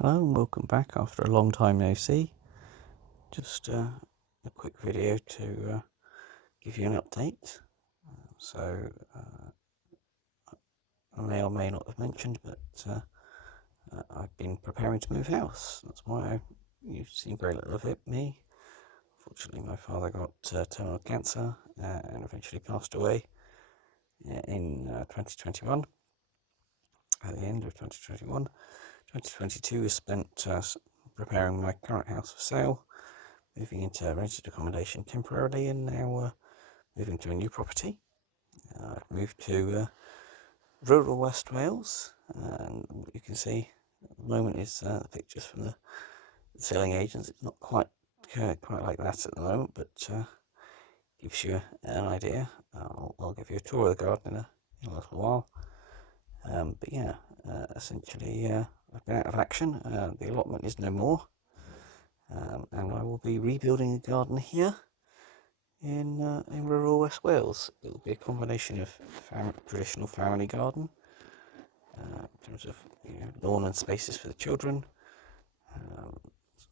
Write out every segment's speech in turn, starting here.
Hello and welcome back after a long time no see. Just a quick video to give you an update. I may or may not have mentioned, but I've been preparing to move house. That's why you've seen very little of me. Fortunately, my father got terminal cancer and eventually passed away in 2021. At the end of 2021, 2022 was spent preparing my current house for sale, moving into rented accommodation temporarily, and now moving to a new property. I've moved to rural West Wales, and what you can see at the moment is the pictures from the selling agents. It's not quite like that at the moment, but gives you an idea. I'll give you a tour of the garden in a little while. But yeah, essentially I've been out of action. The allotment is no more, and I will be rebuilding a garden here in rural West Wales. It will be a combination of traditional family garden, in terms of lawn and spaces for the children,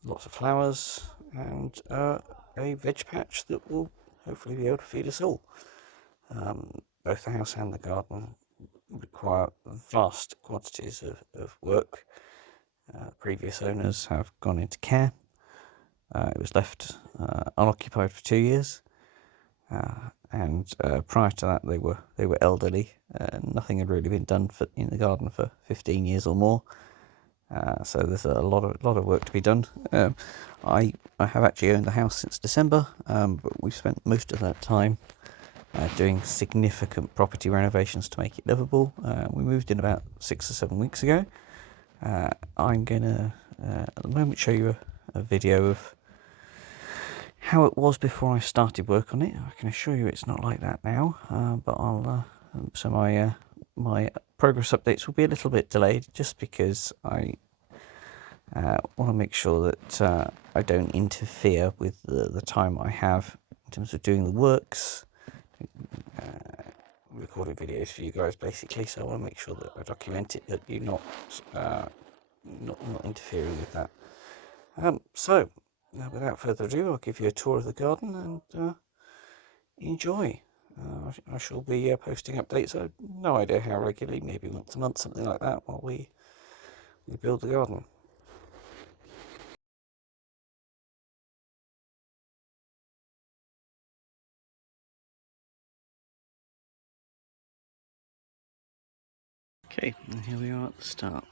lots of flowers, and a veg patch that will hopefully be able to feed us all. Both the house and the garden require vast quantities of work. Previous owners have gone into care. It was left unoccupied for 2 years. And prior to that, they were elderly. Nothing had really been done in the garden for 15 years or more. So there's a lot of work to be done. I have actually owned the house since December, but we've spent most of that time doing significant property renovations to make it livable. We moved in about 6 or 7 weeks ago. I'm gonna at the moment show you a video of how it was before I started work on it. I can assure you it's not like that now, but so my progress updates will be a little bit delayed, just because I want to make sure that I don't interfere with the time I have in terms of doing the works, recording videos for you guys basically. So I want to make sure that I document it, that you're not interfering with that. So without further ado, I'll give you a tour of the garden and enjoy. I shall be posting updates. I have no idea how regularly, maybe once a month, something like that, while we build the garden. Okay, and here we are at the start.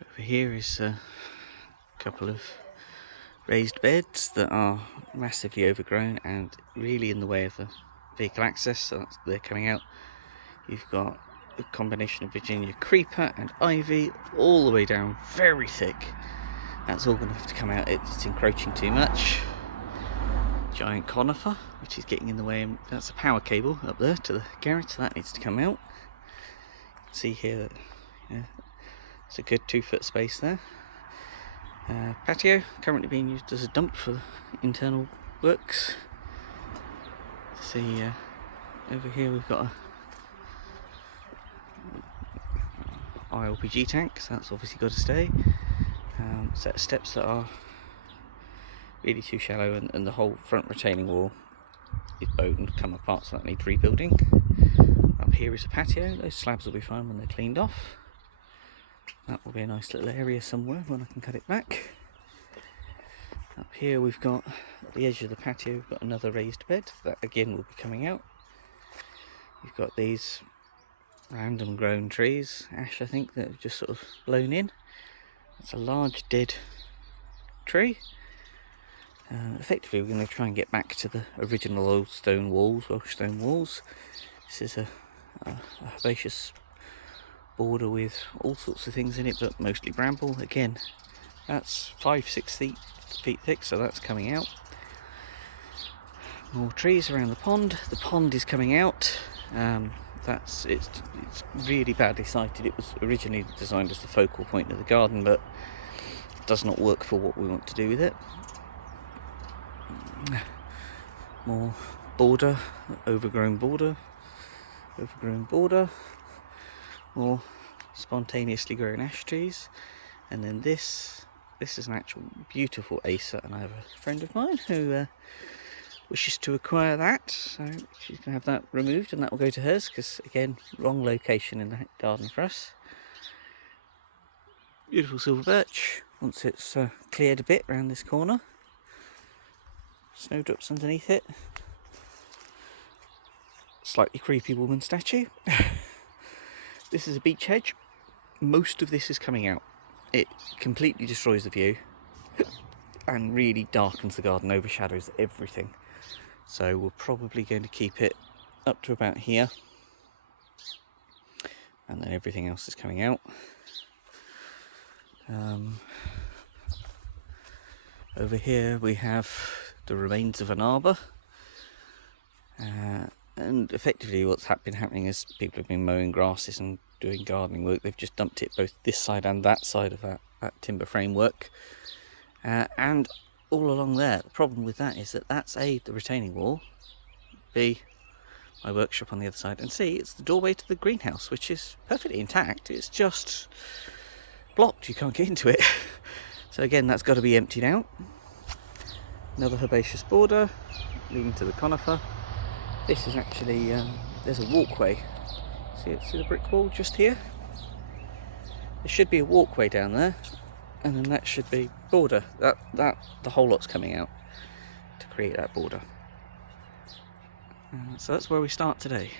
Over here is a couple of raised beds that are massively overgrown and really in the way of the vehicle access, so they're coming out. You've got a combination of Virginia creeper and ivy all the way down, very thick. That's all going to have to come out. It's encroaching too much. Giant conifer, which is getting in the way, and that's a power cable up there to the garage, so that needs to come out. See here that it's a good 2-foot space there. Patio currently being used as a dump for internal works. See over here we've got a ILPG tank, so that's obviously got to stay. Set of steps that are really too shallow, and the whole front retaining wall is bowed and come apart, so that needs rebuilding. Up here is a patio. Those slabs will be fine when they're cleaned off. That will be a nice little area somewhere when I can cut it back. Up here we've got, at the edge of the patio, we've got another raised bed. That again will be coming out. You've got these random grown trees, ash I think, that have just sort of blown in. That's a large dead tree. Effectively we're going to try and get back to the original old stone walls, Welsh stone walls. This is a herbaceous border with all sorts of things in it, but mostly bramble. Again, that's 5-6 feet thick, so that's coming out. More trees around the pond. The pond is coming out. It's really badly sited. It was originally designed as the focal point of the garden, but it does not work for what we want to do with it. More border, overgrown border. More spontaneously grown ash trees. And then this is an actual beautiful Acer, and I have a friend of mine who wishes to acquire that, so she's going to have that removed and that will go to hers, because again, wrong location in the garden for us. Beautiful silver birch, once it's cleared a bit around this corner. Snowdrops underneath it. Slightly creepy woman statue. This is a beech hedge. Most of this is coming out. It completely destroys the view and really darkens the garden, overshadows everything. So we're probably going to keep it up to about here, and then everything else is coming out. Over here we have the remains of an arbour, and effectively what's been happening is people have been mowing grasses and doing gardening work. They've just dumped it both this side and that side of that timber framework, and all along there. The problem with that is that that's A, the retaining wall, B, my workshop on the other side, and C, it's the doorway to the greenhouse, which is perfectly intact. It's just blocked, you can't get into it. So again, that's got to be emptied out. Another herbaceous border leading to the conifer. This is actually, there's a walkway. See the brick wall just here? There should be a walkway down there, and then that should be border. The whole lot's coming out to create that border. So that's where we start today.